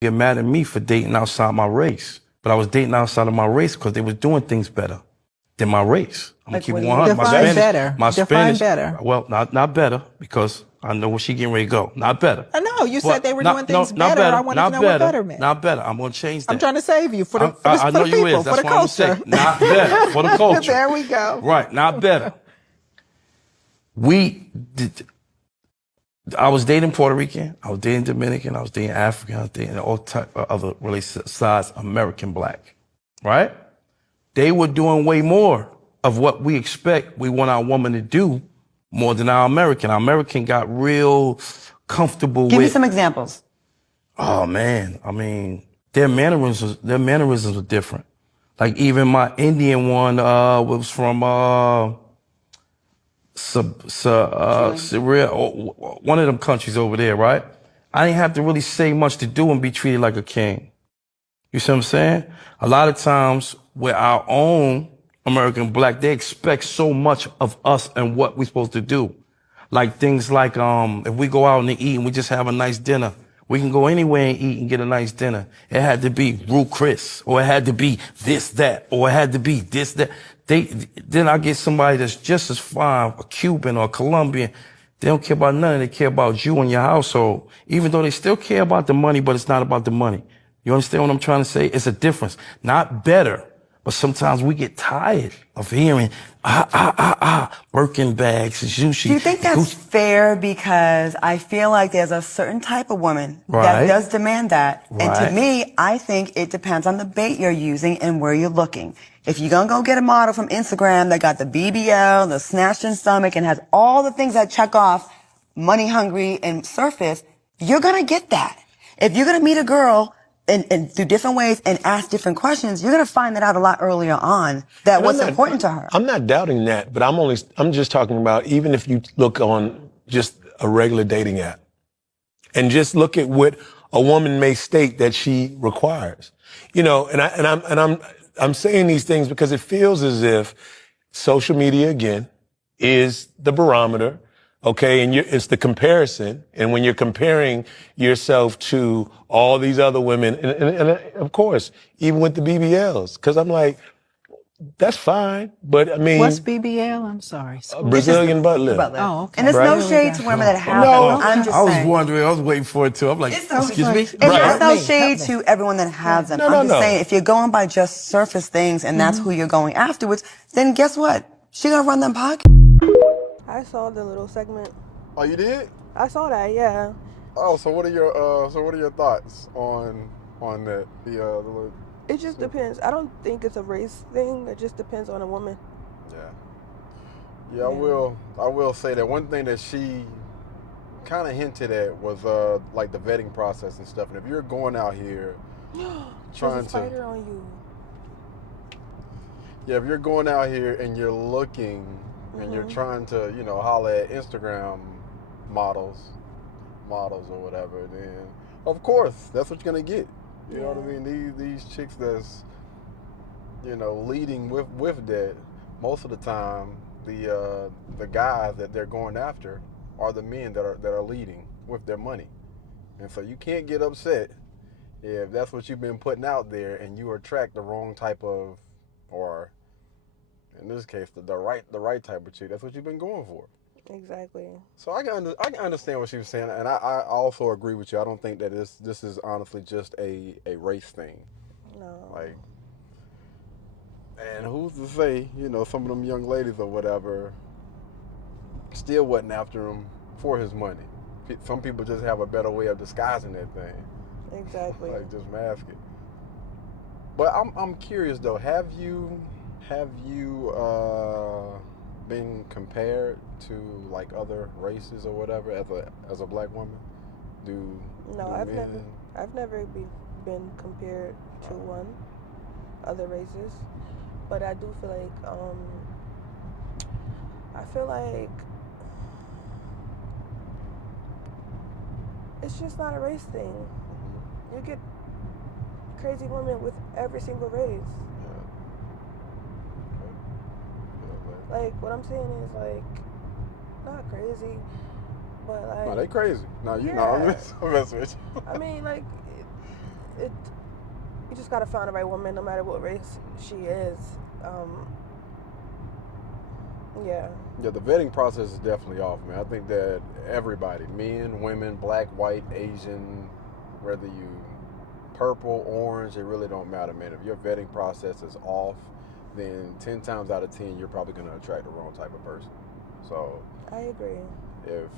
get mad at me for dating outside my race. But I was dating outside of my race because they was doing things better than my race. I'm Like, gonna keep what do it you 100. mean? Define better. Well, not better because I know where she getting ready to go. Not better. I know you said they were doing things not better. I wanted to know what better meant. Not better. I'm gonna change that. I'm trying to save you for the I know you people, is. for That's the what I'm culture. saying. Not better for the culture. There we go. Right. Not better. I was dating Puerto Rican, I was dating Dominican, I was dating African, I was dating all type of other really size American black, right? They were doing way more of what we expect we want our woman to do more than our American. Our American got real comfortable Give with. me some examples. Oh man, I mean, their mannerisms are different. Like even my Indian one was from Syria, one of them countries over there, right? I didn't have to really say much to do and be treated like a king. You see what I'm saying? A lot of times with our own American black, they expect so much of us and what we're supposed to do. Like things like if we go out and eat and we just have a nice dinner, we can go anywhere and eat and get a nice dinner. It had to be Ruth Chris, or it had to be this, that, or it had to be this, that. Then I get somebody that's just as fine, a Cuban or a Colombian. They don't care about nothing. They care about you and your household. Even though they still care about the money, but it's not about the money. You understand what I'm trying to say? It's a difference. Not better, but sometimes we get tired of hearing, Birkin bags, sushi. Do you think that's fair? Because I feel like there's a certain type of woman that does demand that. And to me, I think it depends on the bait you're using and where you're looking. If you're going to go get a model from Instagram that got the BBL, the snatched in stomach, and has all the things that check off money hungry and surface, you're going to get that. If you're going to meet a girl and through different ways and ask different questions, you're going to find that out a lot earlier on, that what's important to her. I'm not doubting that, but I'm just talking about even if you look on just a regular dating app and just look at what a woman may state that she requires, you know, and I'm saying these things because it feels as if social media again is the barometer. Okay, and it's the comparison, and when you're comparing yourself to all these other women, and of course, even with the BBLs, because I'm like, that's fine, but I mean, What's BBL? I'm sorry. Brazilian butt lift. Oh, okay. And there's no shade to women that have No, them. I'm just I was saying. wondering, I was waiting for it too. I'm like, excuse me? And there's no shade to everyone that has them. I'm just saying, if you're going by just surface things and that's who you're going afterwards, then guess what? She gonna run them pockets. I saw the little segment. Oh, you did? I saw that, yeah. Oh, so what are your thoughts on that? The little. It just depends. I don't think it's a race thing. It just depends on a woman. Yeah. I will say that one thing that she kind of hinted at was like the vetting process and stuff. And if you're going out here trying There's a spider on you. Yeah, if you're going out here and you're looking and you're trying to, you know, holler at Instagram models or whatever, then of course that's what you're gonna get. You know what I mean? These chicks that's, you know, leading with that, most of the time the guys that they're going after are the men that are leading with their money. And so you can't get upset if that's what you've been putting out there and you attract the wrong type of, or in this case, the right type of chick. That's what you've been going for. Exactly. So I can understand what she was saying, and I also agree with you. I don't think that this is honestly just a race thing. No. Like, and who's to say, you know, some of them young ladies or whatever still wasn't after him for his money. Some people just have a better way of disguising that thing. Exactly. Like just mask it. But I'm curious though. Have you been compared to like other races or whatever as a black woman? No, I've never been compared to other races, but I do feel like it's just not a race thing. You get crazy women with every single race. Like, what I'm saying is, like, not crazy, but, like... No, they crazy. No, you know, I'm messing with you. I mean, like, you just gotta find the right woman, no matter what race she is. Yeah. Yeah, the vetting process is definitely off, man. I think that everybody, men, women, black, white, Asian, whether you purple, orange, it really don't matter, man. If your vetting process is off, then 10 times out of 10, you're probably going to attract the wrong type of person. So I agree. If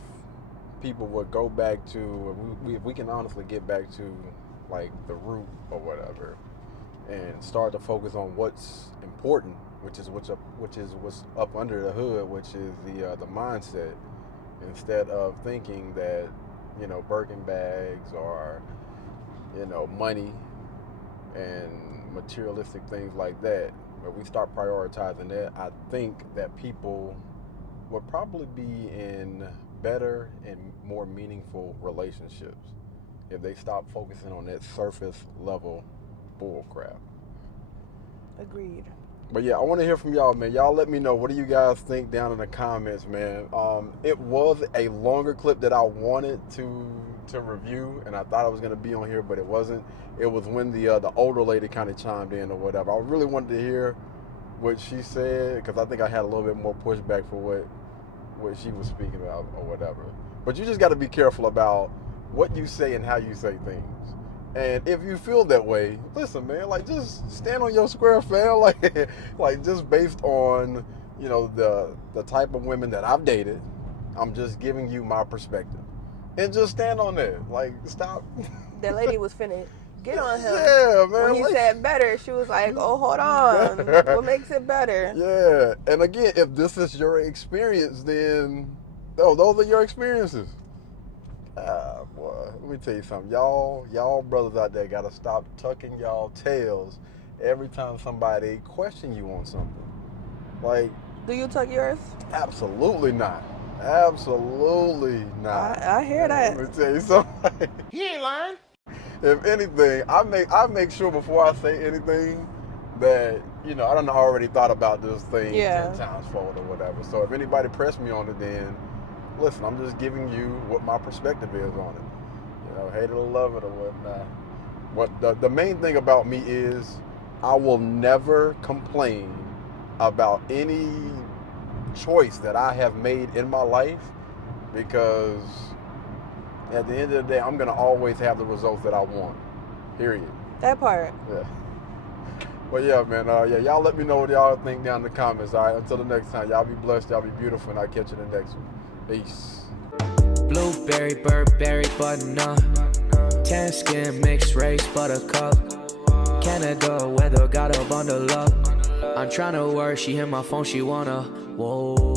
people would go back to, if we can honestly get back to like the root or whatever, and start to focus on what's important, which is what's up under the hood, which is the mindset, instead of thinking that, you know, Birkin bags or, you know, money and materialistic things like that. If we start prioritizing that, I think that people would probably be in better and more meaningful relationships if they stop focusing on that surface level bull crap. Agreed. But yeah, I want to hear from y'all, man. Y'all let me know, what do you guys think down in the comments, man. It was a longer clip that I wanted to review, and I thought I was going to be on here, but it wasn't. It was when the older lady kind of chimed in or whatever. I really wanted to hear what she said, because I think I had a little bit more pushback for what she was speaking about or whatever. But you just got to be careful about what you say and how you say things. And if you feel that way, listen, man, like, just stand on your square, fam. Like just based on, you know, the type of women that I've dated, I'm just giving you my perspective. And just stand on that. Like, stop. That lady was finna get on him. Yeah, man. When he said better, she was like, oh, hold on. What makes it better? Yeah. And again, if this is your experience, then those are your experiences. Boy, let me tell you something. Y'all brothers out there gotta stop tucking y'all tails every time somebody question you on something. Like, do you tuck yours? Absolutely not. Absolutely not. I hear that. Let me tell you something. He ain't lying. If anything, I make sure before I say anything that, you know, I done already thought about this thing 10 times forward or whatever. So if anybody press me on it, then listen, I'm just giving you what my perspective is on it. You know, hate it or love it or whatnot. What the main thing about me is I will never complain about any choice that I have made in my life, because at the end of the day, I'm going to always have the results that I want. Period. That part. Yeah. But yeah, man, y'all let me know what y'all think down in the comments, all right? Until the next time, y'all be blessed, y'all be beautiful, and I'll catch you in the next one. Peace. Blueberry, Burberry, button-up, tan skin, mixed race, buttercup, Canada weather, got a bundle up. I'm tryna work, she hit my phone, she wanna, whoa.